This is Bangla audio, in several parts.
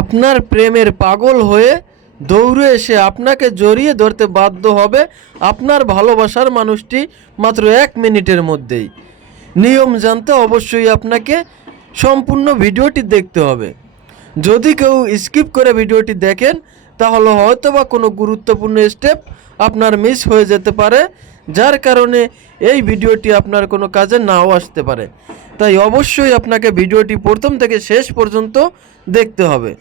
আপনার প্রেমের পাগল হয়ে দৌড়ে এসে আপনাকে জড়িয়ে ধরতে বাধ্য হবে আপনার ভালোবাসার মানুষটি মাত্র 1 মিনিটের মধ্যেই। নিয়ম জানতে অবশ্যই আপনাকে সম্পূর্ণ ভিডিওটি দেখতে হবে। যদি কেউ স্কিপ করে ভিডিওটি দেখেন তাহলে হয়তো বা কোনো গুরুত্বপূর্ণ স্টেপ আপনার মিস হয়ে যেতে পারে, যার কারণে এই ভিডিওটি আপনার কোনো কাজে নাও আসতে পারে। তাই অবশ্যই আপনাকে ভিডিওটি প্রথম থেকে শেষ পর্যন্ত দেখতে হবে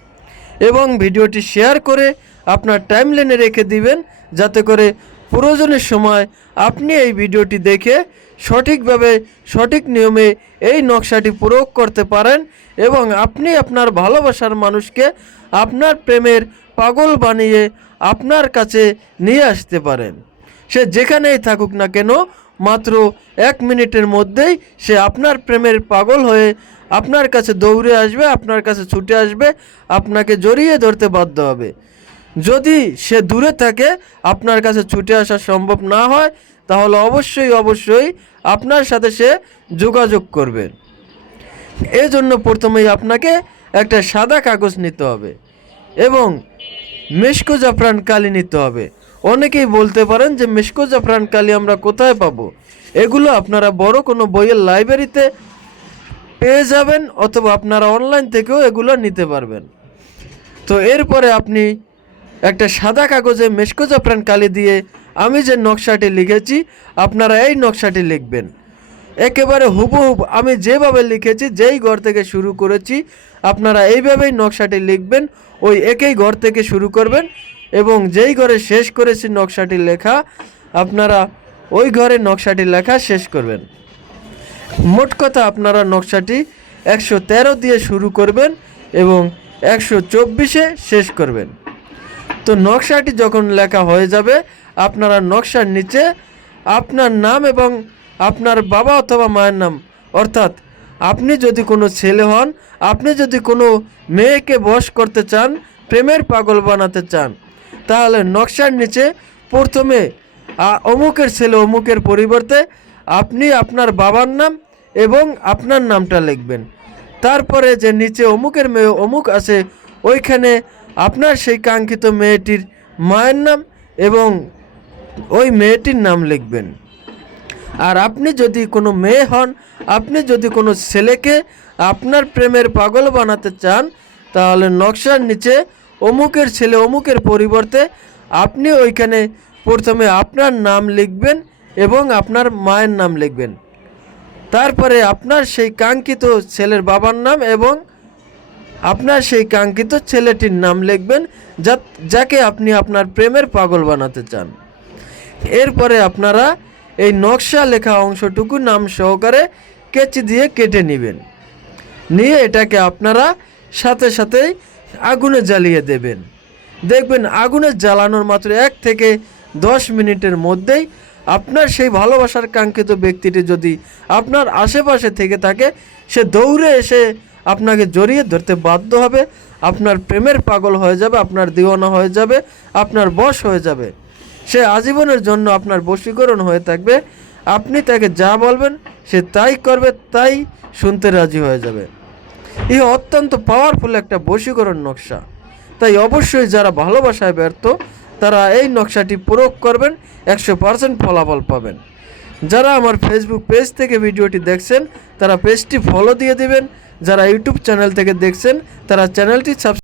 এবং ভিডিওটি শেয়ার করে আপনার টাইমলাইনে রেখে দিবেন, যাতে করে প্রয়োজনের সময় আপনি এই ভিডিওটি দেখে সঠিকভাবে সঠিক নিয়মে এই নকশাটি প্রয়োগ করতে পারেন এবং আপনি আপনার ভালোবাসার মানুষকে আপনার প্রেমের পাগল বানিয়ে আপনার কাছে নিয়ে আসতে পারেন। সে যেখানেই থাকুক না কেন, মাত্র 1 মিনিটের মধ্যেই সে আপনার প্রেমের পাগল হয়ে আপনার কাছে দৌড়ে আসবে, আপনার কাছে ছুটে আসবে, আপনাকে জড়িয়ে ধরতে বাধ্য হবে। যদি সে দূরে থাকে, আপনার কাছে ছুটে আসা সম্ভব না হয়, তাহলে অবশ্যই আপনার সাথে সে যোগাযোগ করবে। এজন্য প্রথমেই আপনাকে একটা সাদা কাগজ নিতে হবে এবং মেশকো জাফরান কালি নিতে হবে। অনেকেই বলতে পারেন যে মেশকো জাফরান কালি আমরা কোথায় পাবো? এগুলো আপনারা বড় কোনো বইয়ের লাইব্রেরিতে পেয়ে যাবেন অথবা আপনারা অনলাইন থেকেও এগুলো নিতে পারবেন। তো এরপরে আপনি একটা সাদা কাগজে মেশকো জাফরান কালি দিয়ে আমি যে নকশাটি লিখেছি আপনারা এই নকশাটি লিখবেন। একেবারে হুবহুব আমি যেভাবে লিখেছি, যেই ঘর থেকে শুরু করেছি আপনারা এইভাবেই নকশাটি লিখবেন। ওই একই ঘর থেকে শুরু করবেন এবং যেই ঘরে শেষ করেছি নকশাটি লেখা, আপনারা ওই ঘরে নকশাটি লেখা শেষ করবেন। মোট কথা আপনারা নকশাটি 113 দিয়ে শুরু করবেন এবং 124-এ শেষ করবেন। তো নকশাটি যখন লেখা হয়ে যাবে, আপনারা নকশার নিচে আপনার নাম এবং আপনার বাবা অথবা মায়ের নাম, অর্থাৎ আপনি যদি কোনো ছেলে হন, আপনি যদি কোনো মেয়েকে বশ করতে চান, প্রেমের পাগল বানাতে চান, তাহলে নকশার নিচে প্রথমে অমুকের ছেলে অমুকের পরিবর্তে আপনি আপনার বাবার নাম এবং আপনার নামটা লিখবেন। তারপরে যে নিচে অমুকের মেয়ে অমুক আছে, ওইখানে আপনার সেই কাঙ্ক্ষিত মেয়েটির মায়ের নাম এবং ওই মেয়েটির নাম লিখবেন। আর আপনি যদি কোনো মেয়ে হন, আপনি যদি কোনো ছেলেকে আপনার প্রেমের পাগল বানাতে চান, তাহলে নকশার নিচে অমুকের ছেলে অমুকের পরিবর্তে আপনি ওইখানে প্রথমে আপনার নাম লিখবেন এবং আপনার মায়ের নাম লিখবেন। তারপরে আপনার সেই কাঙ্ক্ষিত ছেলের বাবার নাম এবং আপনার সেই কাঙ্ক্ষিত ছেলেটির নাম লিখবেন, যাকে আপনি আপনার প্রেমের পাগল বানাতে চান। এরপরে আপনারা এই নকশা লেখা অংশটুকু নাম সহকারে কেচি দিয়ে কেটে নেবেন। নিয়ে এটাকে আপনারা সাথে সাথেই আগুনে জ্বালিয়ে দেবেন। দেখবেন আগুনে জ্বালানোর মাত্র 1 থেকে 10 মিনিটের মধ্যেই আপনার সেই ভালোবাসার কাঙ্ক্ষিত ব্যক্তিটি যদি আপনার আশেপাশে থেকে থাকে, সে দৌড়ে এসে আপনাকে জড়িয়ে ধরতে বাধ্য হবে, আপনার প্রেমের পাগল হয়ে যাবে, আপনার দিওয়ানা হয়ে যাবে, আপনার বশ হয়ে যাবে। সে আজীবনের জন্য আপনার বশীকরণ হয়ে থাকবে। আপনি তাকে যা বলবেন সে তাই করবে, তাই শুনতে রাজি হয়ে যাবে। এই অত্যন্ত পাওয়ারফুল একটা বশীকরণ নকশা। তাই অবশ্যই যারা ভালোবাসায় ব্যর্থ তারা এই নকশাটি প্রয়োগ করবেন, 100% ফলাফল পাবেন। যারা আমার ফেসবুক পেজ থেকে ভিডিওটি দেখছেন তারা পেজটি ফলো দিয়ে দিবেন। যারা ইউটিউব চ্যানেল থেকে দেখছেন তারা চ্যানেলটি